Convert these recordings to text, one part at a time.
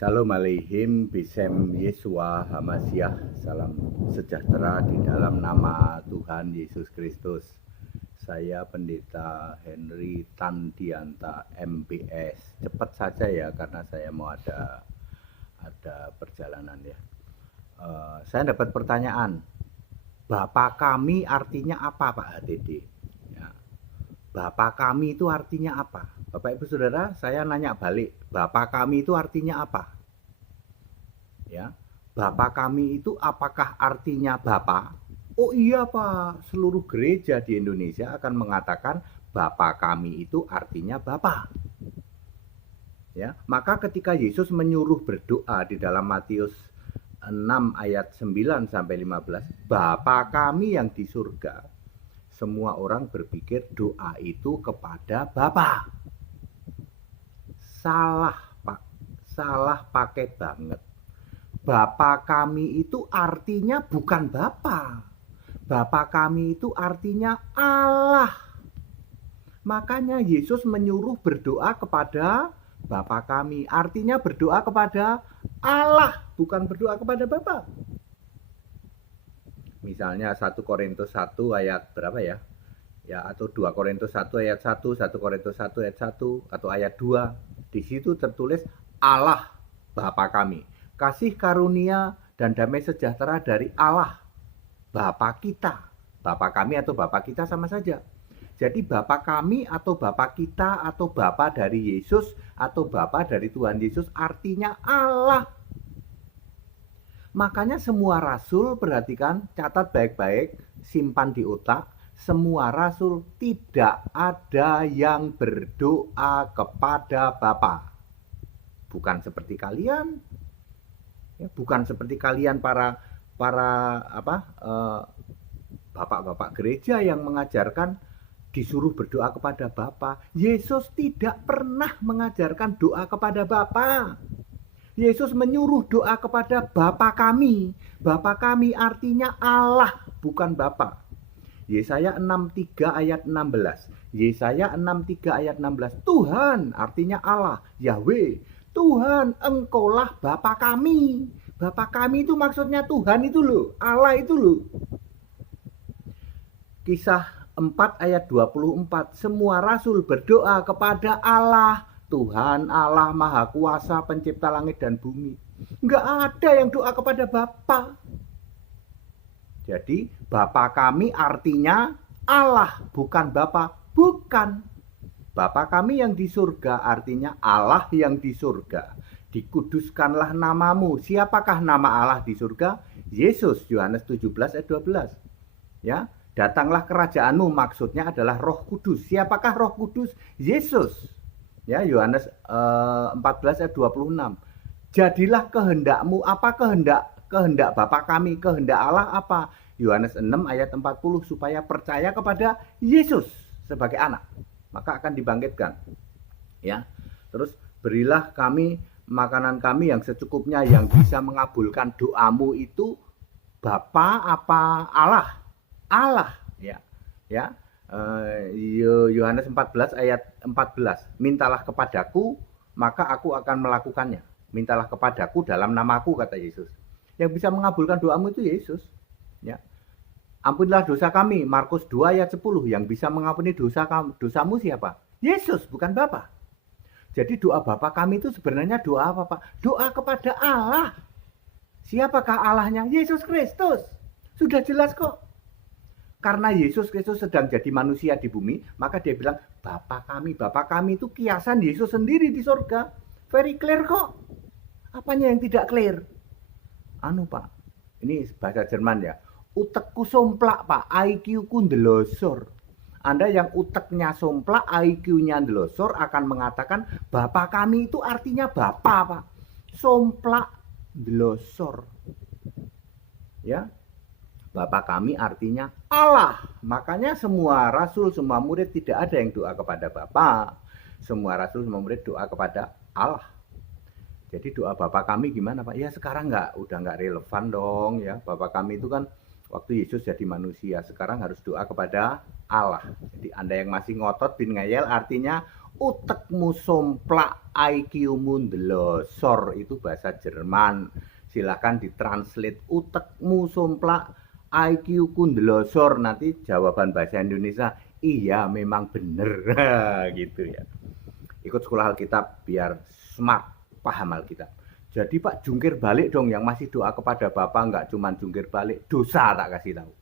Shalom aleihim, Bisem Yesua Hamasyah, salam sejahtera di dalam nama Tuhan Yesus Kristus. Saya Pendeta Henry Tandianta MBS. Cepat saja ya, karena saya mau ada perjalanan ya. Saya dapat pertanyaan, Bapa kami artinya apa Pak HTD? Ya. Bapa kami itu artinya apa? Bapak Ibu Saudara, saya nanya balik, Bapa kami itu artinya apa? Ya, Bapa kami itu apakah artinya Bapa? Oh iya Pak, seluruh gereja di Indonesia akan mengatakan Bapa kami itu artinya Bapa. Ya, maka ketika Yesus menyuruh berdoa di dalam Matius 6 ayat 9 sampai 15, Bapa kami yang di surga. Semua orang berpikir doa itu kepada Bapa. Salah Pak, salah pakai banget. Bapa kami itu artinya bukan Bapa. Bapa kami itu artinya Allah. Makanya Yesus menyuruh berdoa kepada Bapa kami. Artinya berdoa kepada Allah, bukan berdoa kepada Bapa. Misalnya 1 Korintus 1 ayat berapa ya? Ya, atau 2 Korintus 1 ayat 1, 1 Korintus 1 ayat 1, atau ayat 2. Di situ tertulis Allah Bapa kami. Kasih karunia dan damai sejahtera dari Allah Bapa kita. Bapa kami atau Bapa kita sama saja. Jadi Bapa kami atau Bapa kita atau Bapa dari Yesus atau Bapa dari Tuhan Yesus artinya Allah. Makanya semua rasul, perhatikan, catat baik-baik, simpan di otak. Semua rasul tidak ada yang berdoa kepada Bapa. Bukan seperti kalian. Ya, bukan seperti kalian para bapak-bapak gereja yang mengajarkan disuruh berdoa kepada Bapa. Yesus tidak pernah mengajarkan doa kepada Bapa. Yesus menyuruh doa kepada Bapa kami. Bapa kami artinya Allah, bukan Bapa. Yesaya 63 ayat 16. Yesaya 63 ayat 16. Tuhan artinya Allah, Yahweh. Tuhan, engkaulah Bapa kami. Bapa kami itu maksudnya Tuhan itu loh, Allah itu loh. Kisah 4 ayat 24. Semua rasul berdoa kepada Allah. Tuhan Allah Maha Kuasa, pencipta langit dan bumi. Enggak ada yang doa kepada Bapa. Jadi Bapa kami artinya Allah, bukan Bapa, bukan. Bapa kami yang di surga artinya Allah yang di surga. Dikuduskanlah namamu. Siapakah nama Allah di surga? Yesus, Yohanes 17 ayat 12. Ya, datanglah kerajaanmu, maksudnya adalah Roh Kudus. Siapakah Roh Kudus? Yesus. Ya, Yohanes 14 ayat 26. Jadilah kehendakmu. Apa kehendak Bapa kami, kehendak Allah apa? Yohanes 6 ayat 40, supaya percaya kepada Yesus sebagai anak, maka akan dibangkitkan. Ya. Terus berilah kami makanan kami yang secukupnya, yang bisa mengabulkan doamu itu Bapa apa Allah? Allah, ya. Ya. Yohanes 14 ayat 14. Mintalah kepadaku, maka aku akan melakukannya. Mintalah kepadaku dalam namaku, kata Yesus. Yang bisa mengabulkan doamu itu Yesus. Ya. Ampunilah dosa kami, Markus 2 ayat 10. Yang bisa mengampuni dosamu siapa? Yesus, bukan Bapa. Jadi doa Bapa kami itu sebenarnya doa apa Pak? Doa kepada Allah. Siapakah Allahnya? Yesus Kristus. Sudah jelas kok. Karena Yesus Kristus sedang jadi manusia di bumi, maka dia bilang, Bapa kami itu kiasan Yesus sendiri di surga. Very clear kok. Apanya yang tidak clear? Pak, ini bahasa Jerman ya. Utekku somplak Pak, IQ-ku ndelosor. Anda yang uteknya somplak, IQ-nya ndelosor akan mengatakan Bapa kami itu artinya Bapa Pak. Somplak ndelosor. Ya. Bapa kami artinya Allah. Makanya semua rasul, semua murid tidak ada yang doa kepada Bapa. Semua rasul, semua murid doa kepada Allah. Jadi doa Bapa kami gimana Pak? Ya sekarang udah nggak relevan dong ya. Bapa kami itu kan waktu Yesus jadi manusia. Sekarang harus doa kepada Allah. Jadi Anda yang masih ngotot bin ngeyel artinya Utekmu somplak, IQ-mu ndelosor, itu bahasa Jerman. Silahkan ditranslate utekmu somplak, IQ-ku ndelosor. Nanti jawaban bahasa Indonesia, iya memang bener. Gitu ya. Ikut sekolah Alkitab biar smart, paham Alkitab. Jadi Pak, jungkir balik dong, yang masih doa kepada Bapa, nggak cuma jungkir balik, dosa, tak kasih tahu.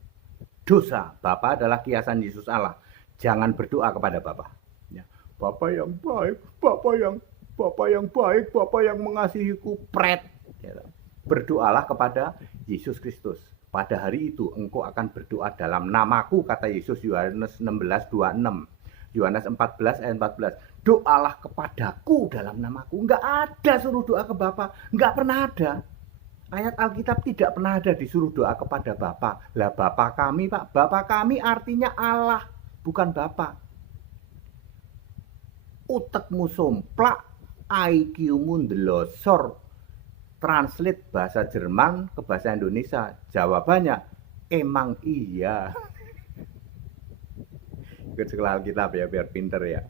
Dosa. Bapa adalah kiasan Yesus Allah. Jangan berdoa kepada Bapa. Ya. Bapa yang baik, Bapa yang baik, Bapa yang mengasihiku, pret. Ya. Berdoalah kepada Yesus Kristus. Pada hari itu engkau akan berdoa dalam namaku, kata Yesus, Yohanes 16:26. Yohanes 14 ayat 14. Doalah kepadaku dalam namaku. Enggak ada suruh doa ke Bapa, enggak pernah ada. Ayat Alkitab tidak pernah ada disuruh doa kepada Bapa. Lah Bapa kami, Pak, Bapa kami artinya Allah, bukan Bapa. Utekmu somplak, IQ-mu ndelosor. Translate bahasa Jerman ke bahasa Indonesia. Jawabannya, emang iya. Ikut sekolah Alkitab ya, biar pinter ya.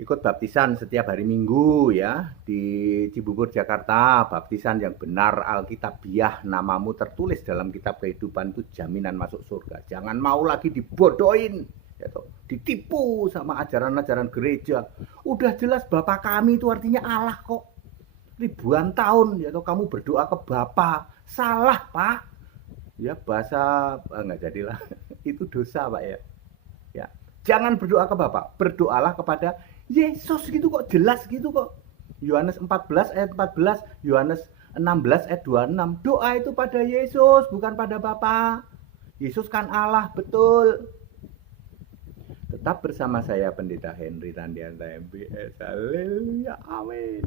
Ikut baptisan setiap hari Minggu ya, di Cibubur, Jakarta. Baptisan yang benar, Alkitabiah, namamu tertulis dalam kitab kehidupan, itu jaminan masuk surga. Jangan mau lagi dibodohin, ya toh, ditipu sama ajaran-ajaran gereja. Udah jelas Bapa kami itu artinya Allah kok. Ribuan tahun ya toh kamu berdoa ke Bapa. Salah, Pak. Ya bahasa enggak jadilah. Itu dosa, Pak ya. Ya. Jangan berdoa ke Bapa, berdoalah kepada Yesus gitu kok, jelas gitu kok. Yohanes 14 ayat 14, Yohanes 16 ayat 26. Doa itu pada Yesus, bukan pada Bapa. Yesus kan Allah, betul. Tetap bersama saya Pendeta Henry Randianta MBS. Haleluya, amin.